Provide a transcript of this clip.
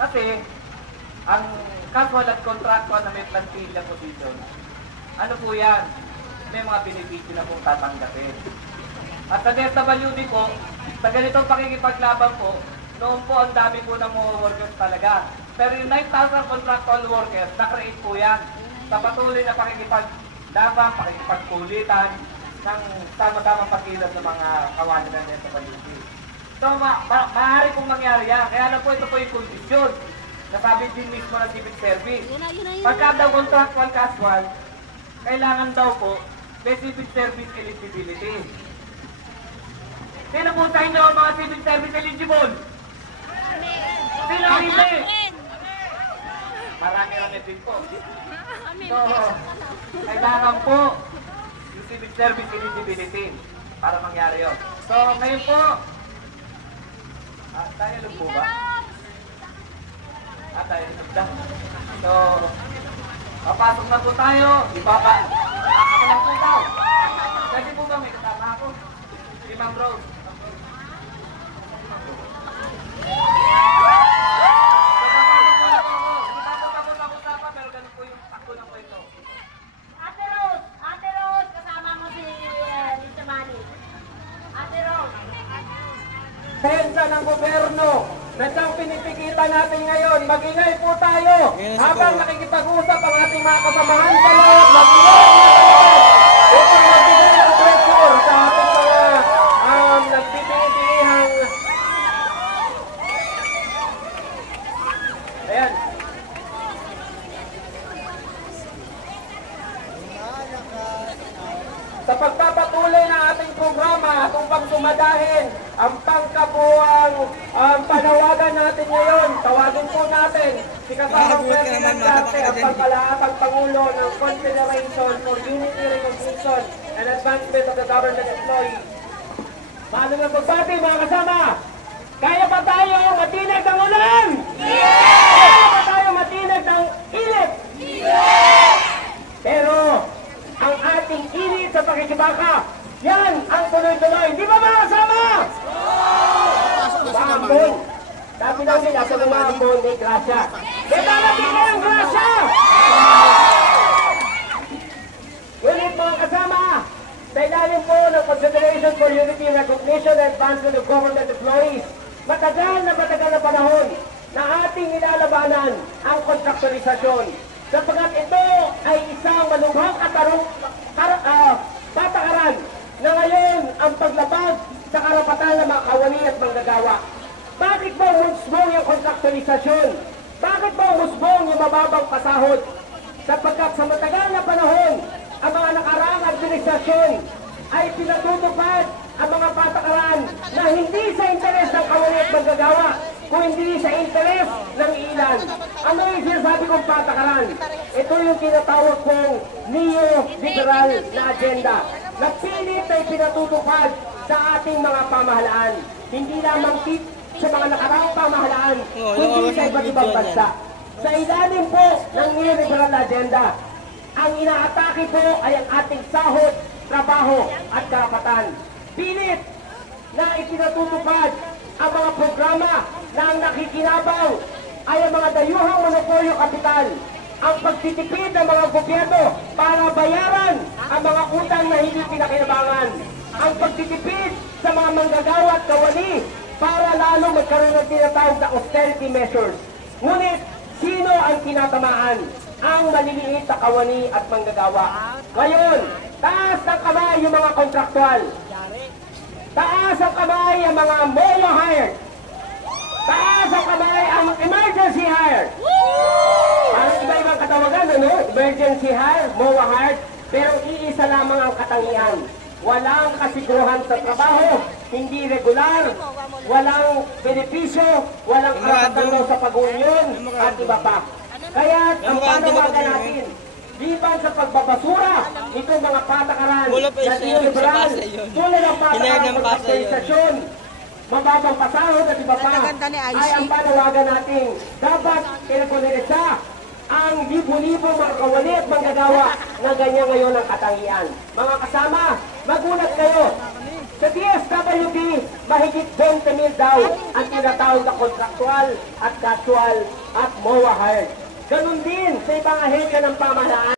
Kasi, ang casual at contractual na may plantilla position, ano po yan? May mga benepisyo na pong tatanggapin. At sa DSWD po, sa ganitong pakikipaglaban po, noon po ang dami po ng mga workers talaga. Pero yung 9,000 contractual workers, na-create po yan sa patuloy na pakikipaglaban, pakikipagkulitan ng sama-sama pagkilos ng mga kawani ng DSWD. So, maaari pong mangyari yan. Kaya lang po, ito po yung kondisyon. Nasabi din mismo ng civil service. Pagka daw contractual casual, kailangan daw po may civil service eligibility. Sino po sa inyo ang mga civil service eligible? Sino hindi? Marami-rami din po. So, kailangan po yung civil service eligibility para mangyari yun. So, ngayon po, tayo lang po ba? Tayo lang. So, papasok na po tayo. Ako lang po daw. Kasi po ba may kasama ako? Si Ma'am Rose. Sensya ng gobyerno na siyang pinipigilan natin ngayon. Mag-ingay po tayo habang nakikipag-usap ang ating mga kasamahan sa loob. Mag-ingay upang magbigay ng pressure sa ating mga nagpipilihang. Ayan. Sa pagpapatuloy ng ating programa at upang sumadahin ang pangkabuang panawagan natin ngayon, tawagin po natin si kasamang President Duterte ang pagkalaatang Pangulo ng Confederation for Unity, Recognition and Advancement of the Government Employees. Paano nga pagbati mga kasama? Kaya ba tayo matinag ng ulan? Yes! Kaya ba tayo matinag ng init? Yes! Pero ang ating init sa pakikibaka, yan ang tuloy-tuloy. Di ba mga kasama? Maambon. Sabi lang nila sa mga ambon may grasya. Kaya natin ang grasya! Ngunit mga kasama, sa ilalim po ng Confederation for Unity, Recognition and Advancement of Government Employees, matagal na panahon na ating nilalabanan ang kontraktualisasyon. Sapagkat ito ay isang malubhang patakaran na ngayon ang paglabag sa karapatan ng mga kawani at manggagawa. Bakit ba umusbong yung kontraktualisasyon? Bakit ba umusbong yung mababang pasahod? Sapagkat sa matagal na panahon, ang mga nakaraang administrasyon ay pinatutupad ang mga patakaran na hindi sa interes ng kawani at manggagawa, kung hindi sa interes ng ilan. Ano yung sinasabi kong patakaran? Ito yung tinatawag kong neo-liberal na agenda na pilit ay pinatutupad sa ating mga pamahalaan. Hindi lamang sa mga nakaraang pamahalaan, kundi sa iba't ibang bansa. Sa ilalim po ng neo-liberal agenda, ang inaatake po ay ang ating sahod, trabaho at karapatan. Pilit na ipinatutupad ang mga programa na ang nakikinabang ay ang mga dayuhang monopolyo kapital, ang pagtitipid ng mga gobyerno para bayaran ang mga utang na hindi pinakinabangan, ang pagtitipid sa mga manggagawa at kawani para lalo magkaroon ng tinatawag na austerity measures. Ngunit, sino ang tinatamaan? Ang maliliit na kawani at manggagawa. Ngayon, taas ang kamay yung mga kontraktual. Taas ang kamay ang mga MOA hired. Taas ang kamay ang emergency hire. Parang iba-ibang katawagan, ano? Emergency hire, MOA hired. Pero iisa lamang ang katangian. Walang kasiguruhan sa trabaho, hindi regular, walang benepisyo, walang karapatan sa pag-union, at iba pa. Kaya ang panawagan natin, liban sa pagbabasura itong mga patakaran na neoliberal, tulad ng patakaran ng pag-aktualisasyon, mababang pasahod at iba pa, ay ang panawagan natin dapat pinapunirisa ang libo-libo mga kawani at manggagawa na ganyan ngayon ang katangian. Mga kasama, magulat kayo. Sa DSWD, mahigit 20,000 daw ang tinatawag na kontraktual at casual at MOA hired. Ganun din sa ibang ahensya ng pamahalaan.